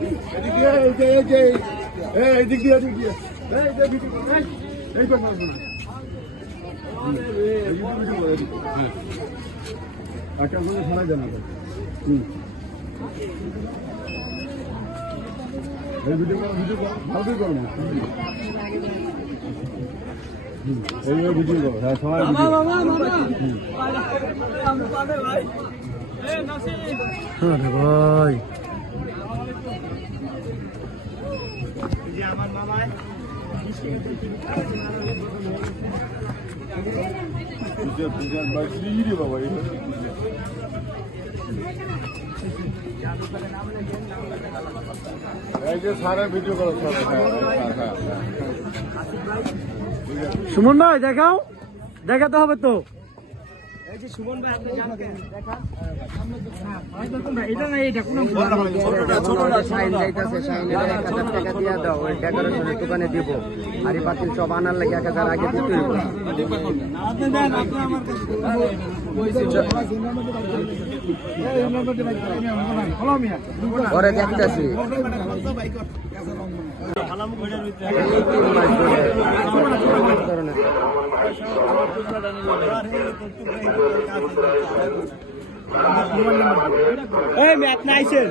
Video. হ্যাঁ আগে। Video করো এই যে ভিডিও সুমন ভাই দেখাও। দেখাতে হবে তো। ডেকোরেশনের দোকানে দিব হাড়ি পাতিল সব আনার লাগে এক হাজার আগে দিতে পরে দেখতেছি এই ম্যাচ নাইছেন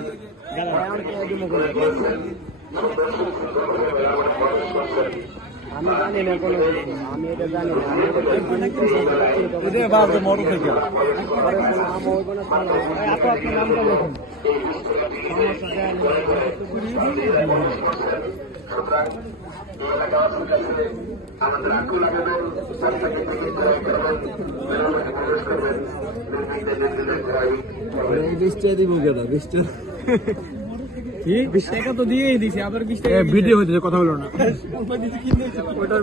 আমি জানি না কোনো কিছু আমি এটা জানি না। আমি এটা কিন্তু নিতেছি না। এটা বাদ মোটর থেকে পরে নাম হইব না কোনো নাম হইব না। আপনি আপনার নামটা লিখুন। এই বৃষ্টি দিব কেন? বৃষ্টি কি? বিশ টাকা তো দিয়েই দিছি আবার বিশ টাকা ভিডিও হইতেছে কথা বলো না। ওইটার